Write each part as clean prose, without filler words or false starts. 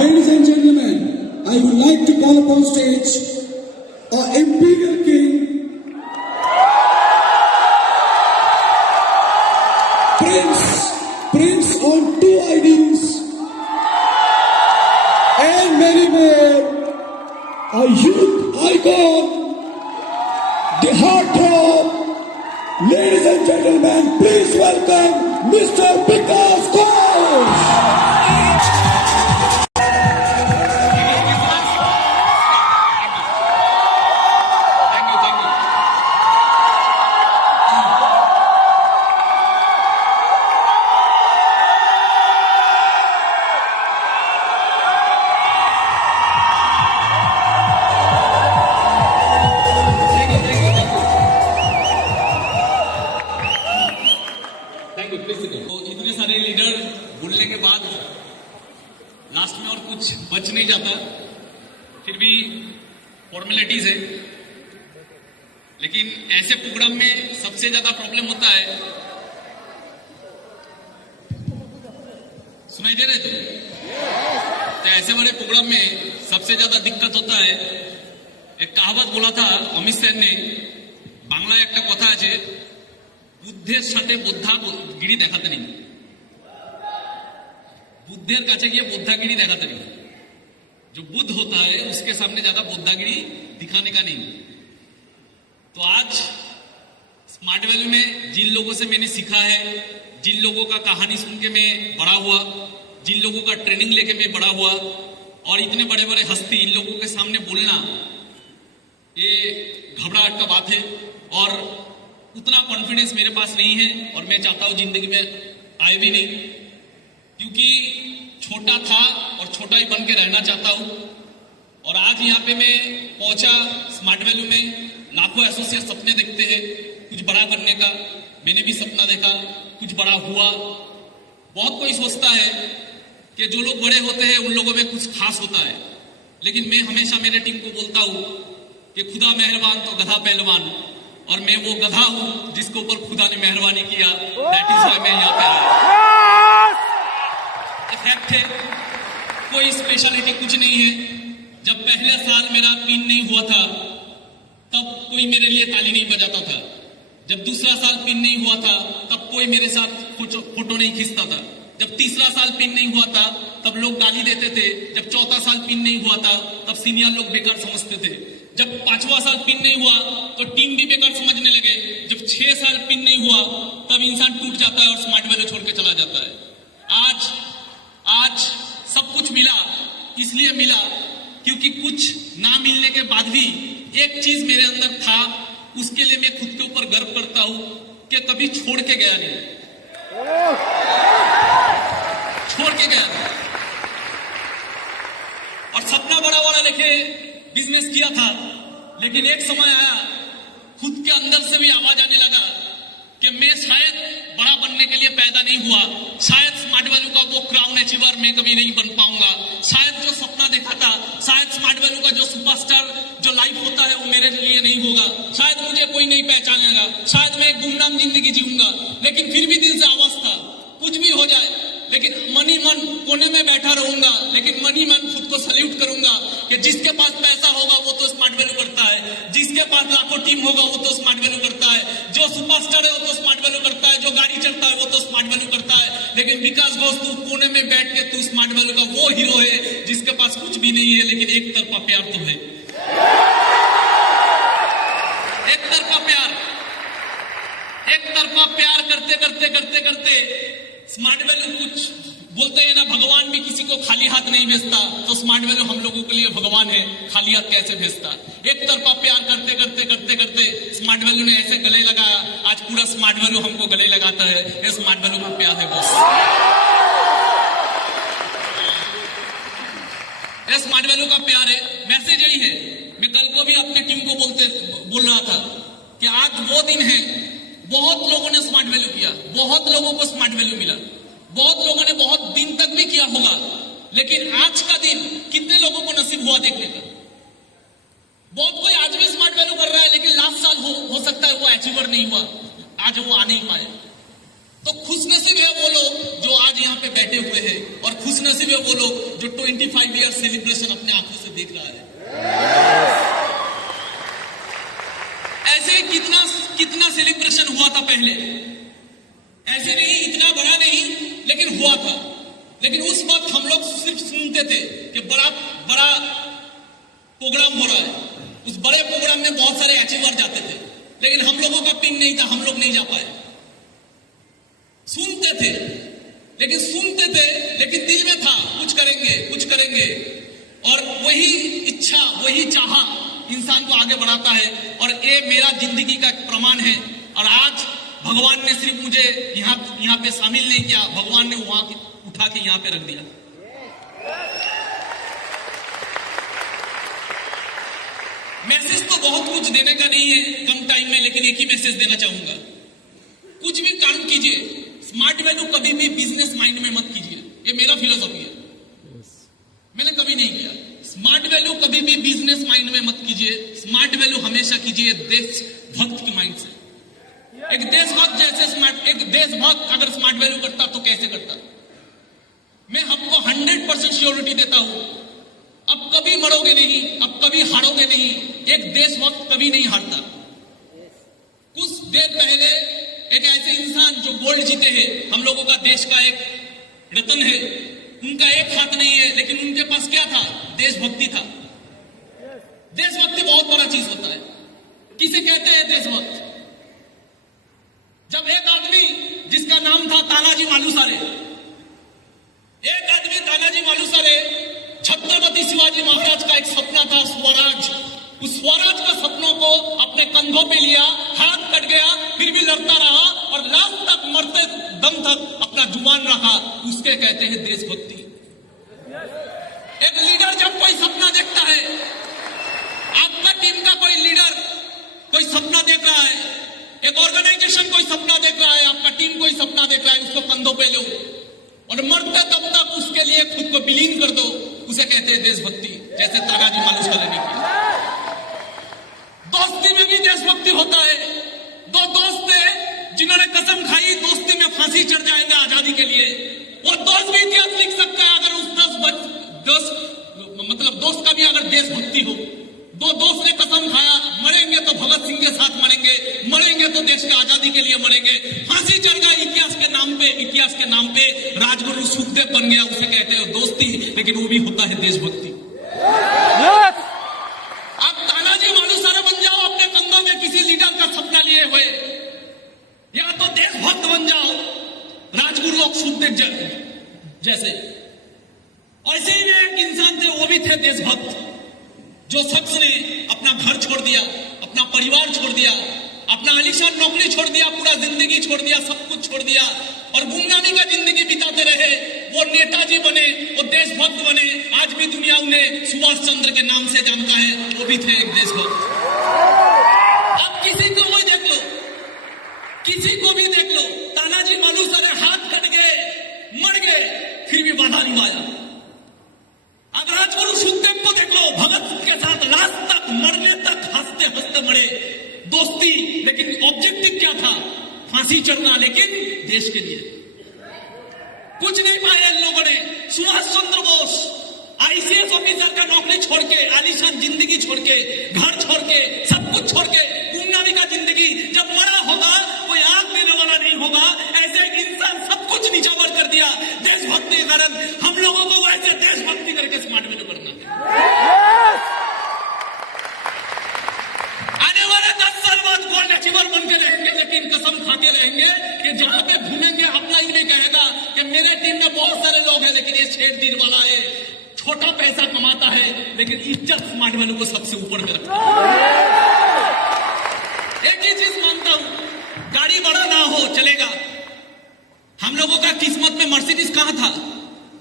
Ladies and gentlemen, I would like to call upon stage our Imperial King, Prince on 2 IDs, and many more, a youth icon, the heartthrob. Ladies and gentlemen, please welcome Mr. Vikas Ghosh. तो इतने सारे leader बोलने के बाद last में और कुछ बच नहीं जाता, फिर भी फॉर्मेलिटीज है। लेकिन ऐसे प्रोग्राम में सबसे ज्यादा प्रॉब्लम होता है, सुनाई दे रहे थे? तो ऐसे बड़े प्रोग्राम में सबसे ज्यादा दिक्कत होता है। एक कहावत बोला था अमित सेन ने, बांग्ला एक कथा আছে, বুদ্ধের সাথে বোদ্ধাগিরি দেখাতে নেই, बुद्धेर काছে গিয়ে बोद्धागिरी दिखाते नहीं। जो बुद्ध होता है उसके सामने ज्यादा बोद्धागिरी दिखाने का नहीं। तो आज स्मार्ट वैल्यू में जिन लोगों से मैंने सीखा है, जिन लोगों का कहानी सुन के मैं बड़ा हुआ, जिन लोगों का ट्रेनिंग लेके मैं बड़ा हुआ, और इतने बड़े बड़े हस्ती इन लोगों के सामने बोलना ये घबराहट का बात है। और उतना कॉन्फिडेंस मेरे पास नहीं है, और मैं चाहता हूं जिंदगी में आए भी नहीं, क्योंकि छोटा था और छोटा ही बन के रहना चाहता हूं। और आज यहाँ पे मैं पहुंचा स्मार्ट वैल्यू में। लाखों एसोसिएट सपने देखते हैं कुछ बड़ा करने का, मैंने भी सपना देखा, कुछ बड़ा हुआ। बहुत कोई सोचता है कि जो लोग बड़े होते हैं उन लोगों में कुछ खास होता है, लेकिन मैं हमेशा मेरे टीम को बोलता हूं कि खुदा मेहरबान तो गधा पहलवान, और मैं वो गधा हूं जिसके ऊपर खुदा ने मेहरबानी किया। दैट इज व्हाई मैं यहाँ पे आया। फैक्ट है, कोई स्पेशलिटी कुछ नहीं है। जब पहले साल मेरा पिन नहीं हुआ था तब कोई मेरे लिए ताली नहीं बजाता था। जब दूसरा साल पिन नहीं हुआ था तब कोई मेरे साथ फोटो नहीं खींचता था। जब तीसरा साल पिन नहीं हुआ था तब लोग गाली देते थे। जब चौथा साल पिन नहीं हुआ था तब सीनियर लोग बेकार समझते थे। जब 5वां साल पिन नहीं हुआ तो टीम भी बेकार समझने लगे। जब 6 साल पिन नहीं हुआ तब इंसान टूट जाता है और स्मार्ट वैल्यू छोड़ के चला जाता है। आज सब कुछ मिला, इसलिए मिला क्योंकि कुछ ना मिलने के बाद भी एक चीज मेरे अंदर था, उसके लिए मैं खुद के ऊपर गर्व करता हूं कि कभी छोड़ के गया नहीं, छोड़ के गया नहीं। और सपना बड़ा बड़ा लेके बिजनेस किया था, लेकिन एक समय आया खुद के अंदर से भी आवाज आने लगा कि मैं शायद बड़ा बनने के लिए पैदा नहीं हुआ, शायद स्मार्ट वैल्यू का वो क्राउन अचीवर मैं कभी नहीं बन पाऊंगा, शायद जो सपना देखा था, शायद स्मार्ट वैल्यू का जो सुपरस्टार जो लाइफ होता है वो मेरे लिए नहीं होगा, शायद मुझे कोई नहीं पहचानेगा, शायद मैं एक गुमनाम जिंदगी जीऊंगा। लेकिन फिर भी दिल से आवाज था, कुछ भी हो जाए लेकिन मन ही मन कोने में बैठा रहूंगा, लेकिन मन ही मन खुद को सल्यूट करूंगा कि जिसके पास पैसा होगा वो तो स्मार्ट वैल्यू करता है, जिसके पास लाखों टीम होगा वो तो स्मार्ट वैल्यू करता है, जो सुपरस्टार है वो तो स्मार्ट वैल्यू करता है, जो गाड़ी चढ़ता है वो तो स्मार्ट वैल्यू करता है। लेकिन विकास घोष तू कोने में बैठ के तू स्मार्ट वैल्यू का वो हीरो है जिसके पास कुछ भी नहीं है, लेकिन एक तरफा प्यार तो है, एक तरफा प्यार। एक तरफा प्यार करते करते करते करते स्मार्ट वैल्यू कुछ बोलते हैं ना, भगवान भी किसी को खाली हाथ नहीं भेजता, तो स्मार्ट वैल्यू हम लोगों के लिए भगवान है, खाली हाथ कैसे भेजता। एक तरफा प्यार करते करते करते करते स्मार्ट वैल्यू ने ऐसे गले लगाया, आज पूरा स्मार्ट वैल्यू हमको गले लगाता है। ये स्मार्ट वैल्यू का प्यार है बस, ये स्मार्ट वैल्यू का प्यार है। मैसेज यही है, मैं कल को भी अपने टीम को बोल रहा था कि आज वो दिन है, बहुत लोगों ने स्मार्ट वैल्यू किया, बहुत लोगों को स्मार्ट वैल्यू मिला, बहुत लोगों ने बहुत दिन तक भी किया होगा, लेकिन आज का दिन कितने लोगों को नसीब हुआ देखने का। बहुत कोई आज भी स्मार्ट वैल्यू कर रहा है, लेकिन लास्ट साल हो सकता है वो अचीवर नहीं हुआ, आज वो आ नहीं पाए। तो खुशनसीब है वो लोग जो आज यहाँ पे बैठे हुए हैं, और खुशनसीब है वो लोग जो 25 ईयर सेलिब्रेशन अपने आंखों से देख रहा है। ऐसे कितना सेलिब्रेशन हुआ था पहले, ऐसे नहीं, इतना बड़ा नहीं, लेकिन हुआ था। लेकिन उस वक्त हम लोग सिर्फ सुनते थे कि बड़ा प्रोग्राम हो रहा है, उस बड़े प्रोग्राम में बहुत सारे अचीवर जाते थे, लेकिन हम लोगों का पिन नहीं था, हम लोग नहीं जा पाए। सुनते थे, लेकिन दिल में था कुछ करेंगे, और वही इच्छा, वही चाह इंसान को आगे बढ़ाता है। और ये मेरा जिंदगी का प्रमाण है। और आज भगवान ने सिर्फ मुझे यहाँ पे शामिल नहीं किया, भगवान ने वहां उठा के यहाँ पे रख दिया। मैसेज तो बहुत कुछ देने का नहीं है कम टाइम में, लेकिन एक ही मैसेज देना चाहूंगा। कुछ भी काम कीजिए, स्मार्ट वैल्यू कभी भी बिजनेस माइंड में मत कीजिए। ये मेरा फिलोसॉफी है, मैंने कभी नहीं किया। स्मार्ट वैल्यू कभी भी बिजनेस माइंड में मत कीजिए, स्मार्ट वैल्यू हमेशा कीजिए देशभक्त की माइंड से। एक देशभक्त अगर स्मार्ट वैल्यू करता तो कैसे करता? मैं हमको 100% श्योरिटी देता हूं, अब कभी मरोगे नहीं, अब कभी हारोगे नहीं। एक देशभक्त कभी नहीं हारता। कुछ देर पहले एक ऐसे इंसान जो गोल्ड जीते हैं, हम लोगों का देश का एक रत्न है, उनका एक हाथ नहीं है, लेकिन उनके पास क्या था? देशभक्ति था। देशभक्ति बहुत बड़ा चीज होता है। किसे कहते हैं देशभक्त? जब एक आदमी जिसका नाम था तानाजी मालुसरे, छत्रपति शिवाजी महाराज का एक सपना था स्वराज। उस स्वराज का सपनों को अपने कंधों पे लिया, हाथ कट गया, फिर भी लड़ता रहा और लास्ट तक मरते दम तक अपना जुबान रखा। उसके कहते हैं देशभक्ति। एक लीडर जब कोई सपना देखता है, आपका टीम का कोई लीडर कोई सपना देख रहा है, एक ऑर्गेनाइजेशन कोई सपना देख रहा है, आपका टीम कोई सपना देख रहा है, उसको कंधों पे लो और मरते तब तक उसके लिए खुद को विलीन कर दो, उसे कहते हैं देशभक्ति। जैसे तानाजी मालुसरे ने किया। दोस्ती में भी देशभक्ति होता है। दो दोस्त थे जिन्होंने कसम खाई दोस्ती में फांसी चढ़ जाएंगे आजादी के लिए। वो दोस्त भी इतिहास लिख सकता है अगर उस दोस्त का भी अगर देशभक्ति हो। दो दोस्त ने कसम खाया, मरेंगे तो भगत सिंह के साथ मरेंगे तो देश की आजादी के लिए मरेंगे। फांसी चढ़ गई इतिहास के नाम पे राजगुरु सुखदेव बन गया। उसे कहते हैं दोस्ती, लेकिन वो भी होता है देशभक्ति। आप तानाजी मालुसरे बन जाओ अपने कंधों में किसी लीडर का सपना लिए हुए, या तो देशभक्त बन जाओ राजगुरु और सुखदेव जैसे। ऐसे ही एक इंसान थे, वो भी थे देशभक्त, जो शख्स ने अपना घर छोड़ दिया, अपना परिवार छोड़ दिया, अपना आलीशान नौकरी छोड़ दिया, पूरा जिंदगी छोड़ दिया, सब कुछ छोड़ दिया और गुमनामी का जिंदगी बिताते रहे। वो नेताजी बने, वो देशभक्त बने। आज भी दुनिया उन्हें सुभाष चंद्र के नाम से जानता है। वो भी थे एक देशभक्त। अब किसी को भी देख लो, तानाजी मालुसरे हाथ कट गए, मर गए, फिर भी वादा निभाया। अब राजगुरु सुखदेव को देख लो, भगत सिंह के साथ लास्ट तक, मरने तक हंसते हंसते मरे। दोस्ती, लेकिन ऑब्जेक्टिव क्या था? फांसी चढ़ना, लेकिन देश के लिए। कुछ नहीं पाया इन लोगों ने। सुभाष चंद्र बोस आईसीएस ऑफिसर का नौकरी छोड़ के, आलीशान जिंदगी छोड़ के, घर छोड़ के, सब कुछ छोड़ के, गुमनामी का जिंदगी, जब मरा होगा कोई आग देने वाला नहीं होगा। ऐसे एक इंसान सब कुछ नीचावर कर दिया देशभक्ति के कारण। हम लोगों को वैसे देशभक्ति करके स्मार्ट वैल्यू करना है। आने वाले 10 साल बाद गोल्ड अचीवर बन के रहेंगे, लेकिन कसम खाते रहेंगे कि जहां पे घूमेंगे अपना ही नहीं कहेगा कि मेरे टीम में बहुत सारे लोग हैं, लेकिन ये छेड़ दिन वाला है, छोटा पैसा कमाता है, लेकिन इज्जत स्मार्ट वैल्यू को सबसे ऊपर में रखता है। एक ही चीज मानता हूं, गाड़ी बड़ा ना हो चलेगा। हम लोगों का किस्मत में मर्सिडीज कहां था?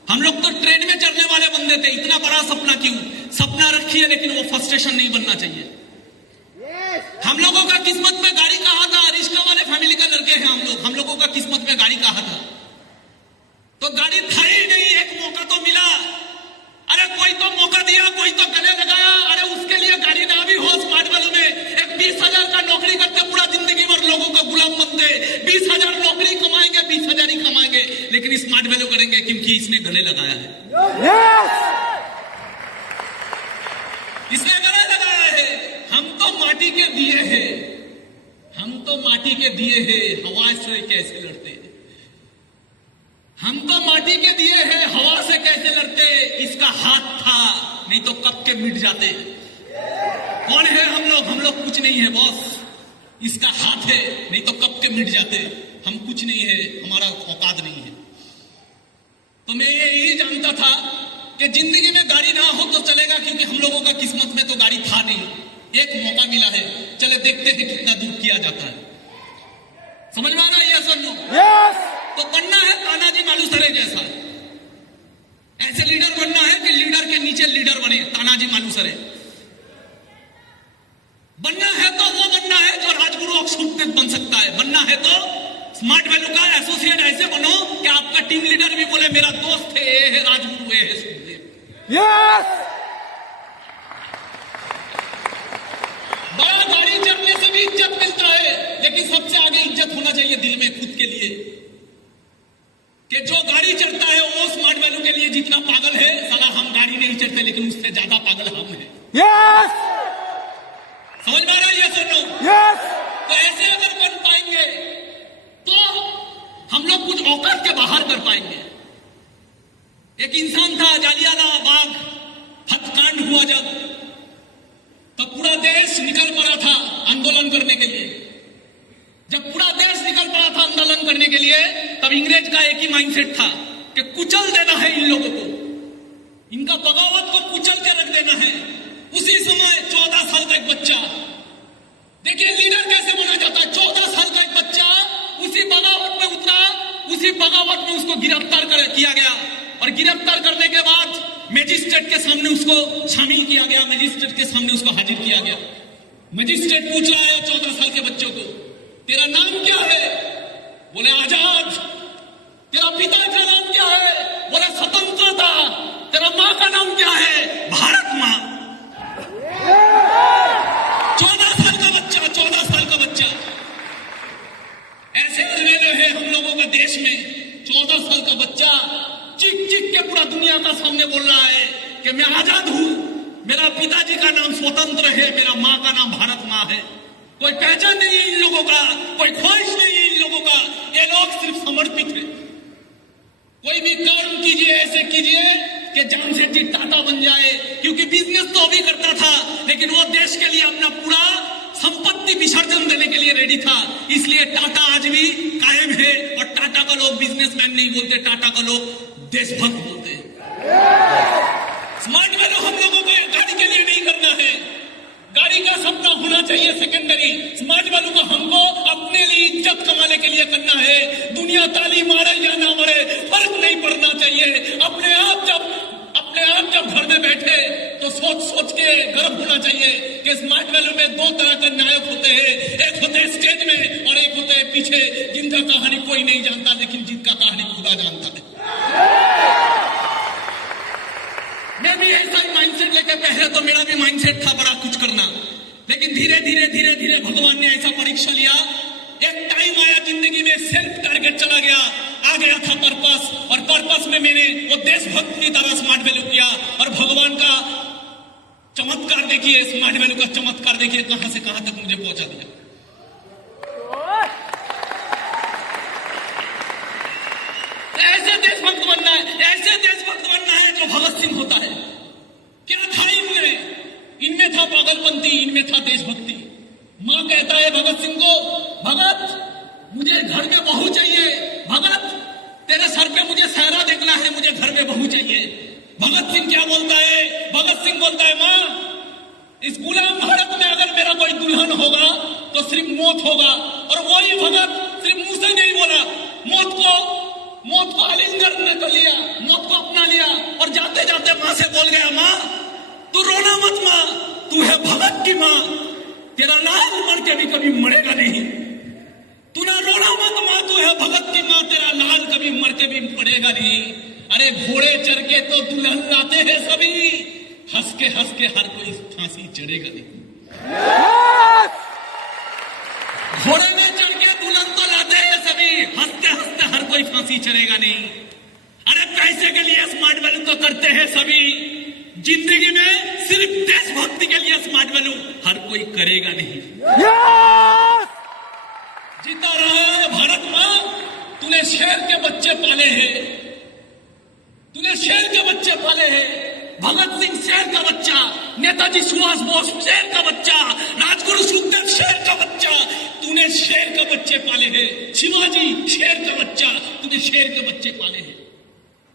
हम लोग तो ट्रेन में चढ़ने वाले बंदे थे। इतना बड़ा सपना क्यों? सपना रखिए, लेकिन वो फ्रस्ट्रेशन नहीं बनना चाहिए। हम लोगों का किस्मत में गाड़ी कहां था? रिश्ता वाले फैमिली का लड़के हैं हम लोगों का किस्मत में गाड़ी कहां था? तो गाड़ी था ही नहीं। एक मौका तो मिला, अरे कोई तो मौका दिया, कोई तो गले लगाया, अरे उसके लिए गाड़ी ना भी हो। स्मार्ट वैल्यू में एक 20,000 का नौकरी करते पूरा जिंदगी भर लोगों का गुलाम बनते, 20,000 नौकरी कमाएंगे, लेकिन स्मार्ट वैल्यू करेंगे क्योंकि इसने गले लगाया है। इसने गले लगाया है। हम तो माटी के दिए हैं, हम तो माटी के दिए हैं, हवा से कैसे लड़ते? हम तो माटी के दिए हैं, हवा से कैसे लड़ते? इसका हाथ था, नहीं तो कब के मिट जाते। कौन है हम लोग? हम लोग कुछ नहीं है बॉस। इसका हाथ है, नहीं तो कब के मिट जाते। हम कुछ नहीं है, हमारा औकात नहीं है। तो मैं यही जानता था कि जिंदगी में गाड़ी ना हो तो चलेगा, क्योंकि हम लोगों का किस्मत में तो गाड़ी था नहीं। एक मौका मिला है, चले देखते हैं कितना दूर किया जाता है। समझ में आ रहा है ये सुनो? तो बनना है तानाजी मालुसरे जैसा, ऐसे लीडर बनना है कि लीडर के नीचे लीडर बने, तानाजी मालुसरे बनना है। तो वो बनना है जो राजगुरु अक्षुत बन सकता है। बनना है तो स्मार्ट वैल्यू का एसोसिएट ऐसे बनो कि आपका टीम लीडर भी बोले मेरा दोस्त है, ये है राजगुरु, ये है सुखदेव। बड़ा गाड़ी चढ़ने से भी इज्जत मिलता है, लेकिन सबसे आगे इज्जत होना चाहिए दिल में खुद के लिए, कि जो गाड़ी चढ़ता है वो स्मार्ट वैल्यू के लिए जितना पागल है, साला हम गाड़ी नहीं चढ़ते लेकिन उससे ज्यादा पागल हम हैं। समझ में आ रहा है ये सुनो? तो ऐसे अगर बन पाएंगे तो हम लोग कुछ औकात के बाहर कर पाएंगे। एक इंसान था, जालियाला बाग हत्याकांड हुआ जब पूरा देश निकल पड़ा था आंदोलन करने के लिए। जब पूरा देश निकल पड़ा था आंदोलन करने के लिए, तब अंग्रेज का एक ही माइंडसेट था कि कुचल देना है इन लोगों को, इनका बगावत को कुचल के रख देना है। उसी समय 14 साल का एक बच्चा, देखिए लीडर कैसे बना जाता है। 14 साल का एक बच्चा उसी बगावत में उतरा, उसी बगावत में उसको गिरफ्तार किया गया, और गिरफ्तार करने के बाद मजिस्ट्रेट के सामने उसको शामिल किया गया, मजिस्ट्रेट के सामने उसको हाजिर किया गया। मजिस्ट्रेट पूछ रहा है 14 साल के बच्चों को, तेरा नाम क्या है? बोले आजाद। तेरा पिता का नाम क्या है? बोले स्वतंत्रता। तेरा माँ का नाम क्या है? भारत माँ। 14 साल का बच्चा, 14 साल का बच्चा। ऐसे अजमेरे है हम लोगों का देश में। 14 साल का बच्चा चीख चीख के पूरा दुनिया का सामने बोल रहा है कि मैं आजाद हूं, मेरा पिताजी का नाम स्वतंत्र है, मेरा माँ का नाम भारत माँ है। कोई पहचान नहीं है इन लोगों का, कोई ख्वाहिश नहीं है इन लोगों का। ये लोग सिर्फ समर्पित है। कोई भी काम कीजिए, ऐसे कीजिए कि जामशेदजी टाटा बन जाए, क्योंकि बिजनेस तो अभी करता था, लेकिन वो देश के लिए अपना पूरा संपत्ति विसर्जन देने के लिए रेडी था। इसलिए टाटा आज भी कायम है, और टाटा का लोग बिजनेसमैन नहीं बोलते, टाटा का लोग देशभक्त बोलते हैं। स्मार्ट वैल्यू हम लोगों को गाड़ी के लिए नहीं करना है, गाड़ी का सपना होना चाहिए सेकेंडरी। स्मार्ट वैल्यू को हमको अपने लिए इज्जत कमाने के लिए करना है। दुनिया ताली मारे या ना मारे फर्क नहीं पड़ना चाहिए। अपने आप जब घर में बैठे तो सोच के गर्व होना चाहिए कि स्मार्ट वैल्यू में 2 तरह के नायक होते हैं। एक होते हैं स्टेज में और एक होते हैं पीछे, जिनका कहानी कोई नहीं जानता, लेकिन जिनका कहानी खुदा जानता है। मैं भी ऐसा ही माइंडसेट लेके, पहले तो मेरा भी माइंडसेट था बड़ा कुछ करना, लेकिन धीरे धीरे भगवान ने ऐसा परीक्षा लिया। एक टाइम आया जिंदगी में, सेल्फ टारगेट चला गया, आ गया था पर्पस, और पर्पस में मैंने वो देशभक्त की तरह स्मार्ट वैल्यू किया। और भगवान का चमत्कार देखिए, स्मार्ट वैल्यू का चमत्कार देखिए, कहां से कहां तक मुझे पहुंचा दिया। ऐसे देशभक्त बनना है, ऐसे देशभक्त बनना है जो भगत सिंह होता है। क्या था इनमें था पागलपंती, इनमें था देशभक्ति। मां कहता है भगत सिंह को, भगत मुझे घर में बहू चाहिए, भगत तेरे सर पे मुझे सहरा देखना है, मुझे घर में बहू चाहिए। भगत सिंह क्या बोलता है? भगत सिंह बोलता है, मां इस गुलाम भारत में अगर मेरा कोई दुल्हन होगा तो सिर्फ मौत होगा। और वही भगत सिर्फ मुंह से नहीं बोला, मौत को आलिंगन कर लिया, मौत को अपना लिया, और जाते जाते मां से बोल गया, मां तू रोना मत, मां तू है भगत की मां, तेरा लाल मर के भी कभी मरेगा नहीं। तू ना रोना मत मां, तू है भगत की मां, तेरा लाल कभी मर के भी मरेगा नहीं। अरे घोड़े चढ़ के तो दुल्हन लाते हैं सभी, हंस के हर कोई फांसी चढ़ेगा नहीं। घोड़े में चढ़ के दुल्हन तो लाते हैं सभी, हंसते हंसते हर कोई फांसी चढ़ेगा नहीं। अरे पैसे के लिए स्मार्ट वैल्यू तो करते हैं सभी, जिंदगी में सिर्फ देशभक्ति के लिए स्मार्ट वैल्यू हर कोई करेगा नहीं। जीता रहा भारत मां, तूने शेर के बच्चे पाले हैं, तूने शेर के बच्चे पाले हैं। भगत सिंह शेर का बच्चा, नेताजी सुभाष बोस शेर का बच्चा, राजगुरु सुखदेव शेर का बच्चा, तूने शेर के बच्चे पाले हैं। शिवाजी शेर का बच्चा, तूने शेर के बच्चे पाले हैं।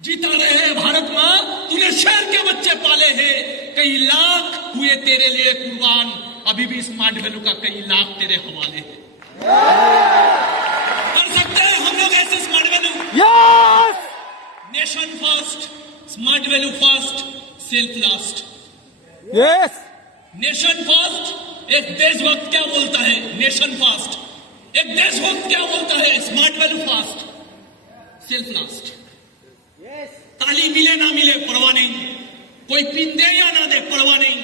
जीता रहे भारत मां, तूने शेर के बच्चे पाले हैं। कई लाख हुए तेरे लिए कुर्बान, अभी भी स्मार्ट वैल्यू का कई लाख तेरे हवाले हैं। कर सकते हैं हम लोग ऐसे smart value. Nation first, smart value first, self last. Nation first, एक देशभक्त क्या बोलता है? Nation first. एक देशभक्त क्या बोलता है? Smart value first, self last. ताली मिले ना मिले परवाह नहीं, कोई पिन दे या ना दे परवाह नहीं,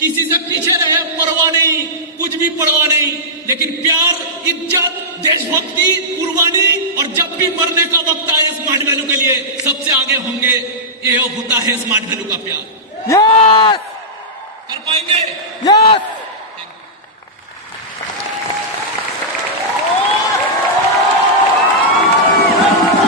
किसी से पीछे रहे परवाह नहीं, कुछ भी परवाह नहीं, लेकिन प्यार, इज्जत, देशभक्ति, कुर्बानी और जब भी मरने का वक्त आए स्मार्ट वैल्यू के लिए सबसे आगे होंगे। ये होता है स्मार्ट वैल्यू का प्यार। कर पाएंगे?